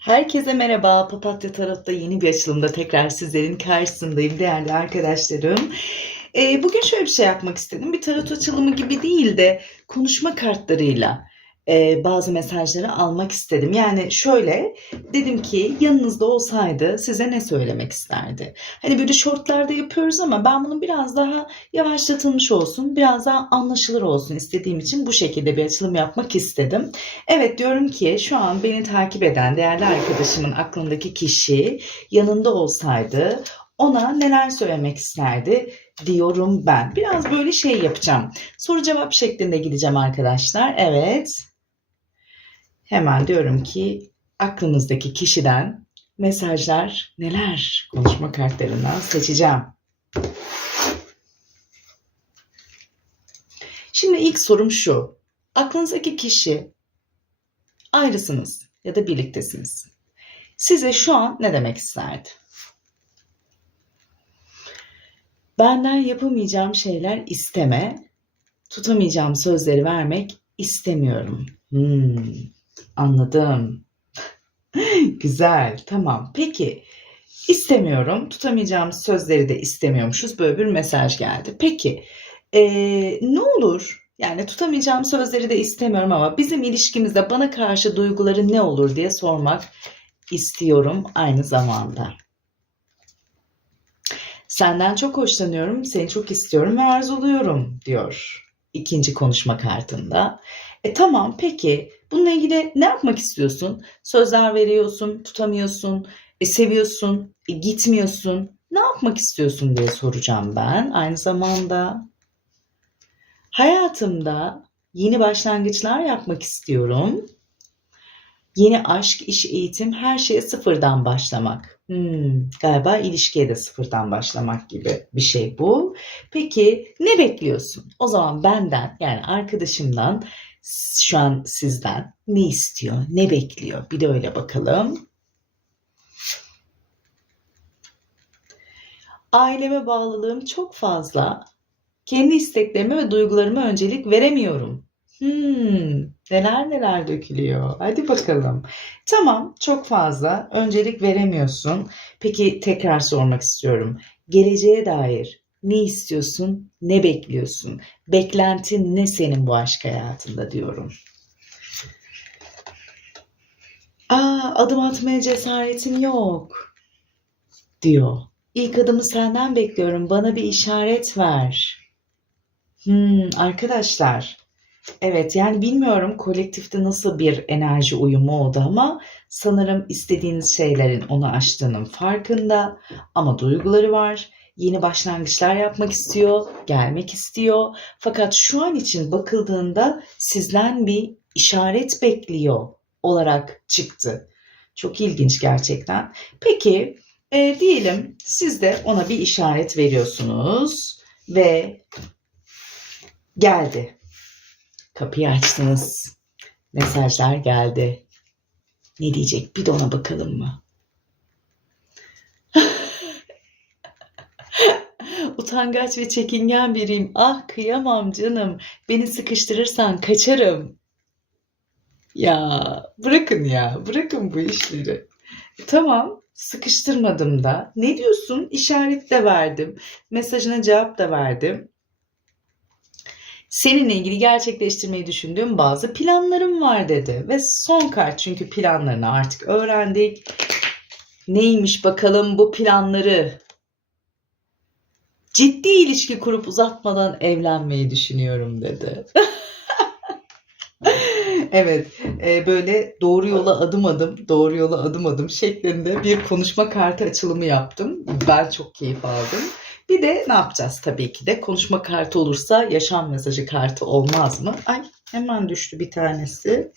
Herkese merhaba. Papatya Tarot'ta yeni bir açılımda tekrar sizlerin karşısındayım değerli arkadaşlarım. Ee, bugün şöyle bir şey yapmak istedim. Bir tarot açılımı gibi değil de konuşma kartlarıyla e, bazı mesajları almak istedim. Yani şöyle dedim ki yanınızda olsaydı size ne söylemek isterdi? Hani böyle shortlarda yapıyoruz ama ben bunu biraz daha yavaşlatılmış olsun, biraz daha anlaşılır olsun istediğim için bu şekilde bir açılım yapmak istedim. Evet diyorum ki şu an beni takip eden değerli arkadaşımın aklındaki kişi yanında olsaydı ona neler söylemek isterdi diyorum ben. Biraz böyle şey yapacağım. Soru cevap şeklinde gideceğim arkadaşlar. Evet. Hemen diyorum ki aklınızdaki kişiden mesajlar neler konuşma kartlarından seçeceğim. Şimdi ilk sorum şu. Aklınızdaki kişi ayrısınız ya da birliktesiniz. Size şu an ne demek isterdi? Benden yapamayacağım şeyler isteme, tutamayacağım sözleri vermek istemiyorum. Hmm, anladım. Güzel, tamam. Peki, istemiyorum, tutamayacağım sözleri de istemiyormuşuz. Böyle bir mesaj geldi. Peki, ee, ne olur? Yani tutamayacağım sözleri de istemiyorum ama bizim ilişkimizde bana karşı duyguları ne olur diye sormak istiyorum aynı zamanda. Senden çok hoşlanıyorum, seni çok istiyorum ve arzuluyorum diyor ikinci konuşma kartında. E tamam peki bununla ilgili ne yapmak istiyorsun? Sözler veriyorsun, tutamıyorsun, e, seviyorsun, e, gitmiyorsun. Ne yapmak istiyorsun diye soracağım ben. Aynı zamanda hayatımda yeni başlangıçlar yapmak istiyorum. Yeni aşk, iş, eğitim, her şeye sıfırdan başlamak. Hmm, galiba ilişkiye de sıfırdan başlamak gibi bir şey bu. Peki ne bekliyorsun? O zaman benden yani arkadaşımdan şu an sizden ne istiyor, ne bekliyor? Bir de öyle bakalım. Aileme bağlılığım çok fazla. Kendi isteklerime ve duygularıma öncelik veremiyorum. Hmm, neler neler dökülüyor. Hadi bakalım. Tamam, çok fazla öncelik veremiyorsun. Peki tekrar sormak istiyorum. Geleceğe dair ne istiyorsun, ne bekliyorsun? Beklentin ne senin bu aşk hayatında diyorum. Aa, adım atmaya cesaretim yok diyor. İlk adımı senden bekliyorum. Bana bir işaret ver. Hmm, arkadaşlar Evet yani bilmiyorum kolektifte nasıl bir enerji uyumu oldu ama sanırım istediğiniz şeylerin onu aştığının farkında ama duyguları var. Yeni başlangıçlar yapmak istiyor, gelmek istiyor. Fakat şu an için bakıldığında sizden bir işaret bekliyor olarak çıktı. Çok ilginç gerçekten. Peki e, diyelim siz de ona bir işaret veriyorsunuz ve geldi. Kapıyı açtınız. Mesajlar geldi. Ne diyecek bir de ona bakalım mı? Utangaç ve çekingen biriyim. Ah kıyamam canım. Beni sıkıştırırsan kaçarım. Ya bırakın ya. Bırakın bu işleri. Tamam sıkıştırmadım da. Ne diyorsun? İşaret de verdim. Mesajına cevap da verdim. Seninle ilgili gerçekleştirmeyi düşündüğüm bazı planlarım var dedi. Ve son kart çünkü planlarını artık öğrendik. Neymiş bakalım bu planları? Ciddi ilişki kurup uzatmadan evlenmeyi düşünüyorum dedi. evet, e, böyle doğru yola adım adım, doğru yola adım adım şeklinde bir konuşma kartı açılımı yaptım. Ben çok keyif aldım. Bir de ne yapacağız tabii ki de konuşma kartı olursa yaşam mesajı kartı olmaz mı? Ay hemen düştü bir tanesi.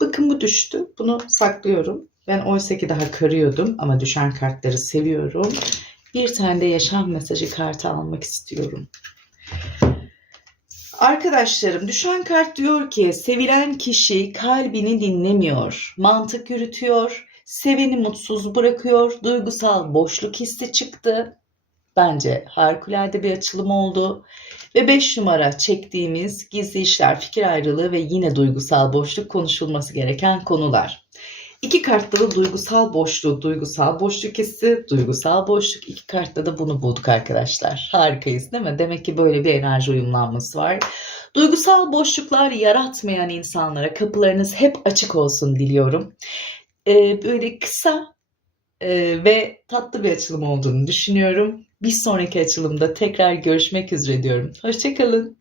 Bakın bu düştü. Bunu saklıyorum. Ben oysa ki daha karıyordum ama düşen kartları seviyorum. Bir tane de yaşam mesajı kartı almak istiyorum. Arkadaşlarım düşen kart diyor ki sevilen kişi kalbini dinlemiyor, mantık yürütüyor, seveni mutsuz bırakıyor, duygusal boşluk hissi çıktı. Bence harikulade bir açılım oldu. Ve 5 numara çektiğimiz gizli işler, fikir ayrılığı ve yine duygusal boşluk konuşulması gereken konular. İki kartta da duygusal boşluk, duygusal boşluk hissi, duygusal boşluk. İki kartta da bunu bulduk arkadaşlar. Harikayız değil mi? Demek ki böyle bir enerji uyumlanması var. Duygusal boşluklar yaratmayan insanlara kapılarınız hep açık olsun diliyorum. Ee, böyle kısa e, ve tatlı bir açılım olduğunu düşünüyorum. Bir sonraki açılımda tekrar görüşmek üzere diyorum. Hoşçakalın.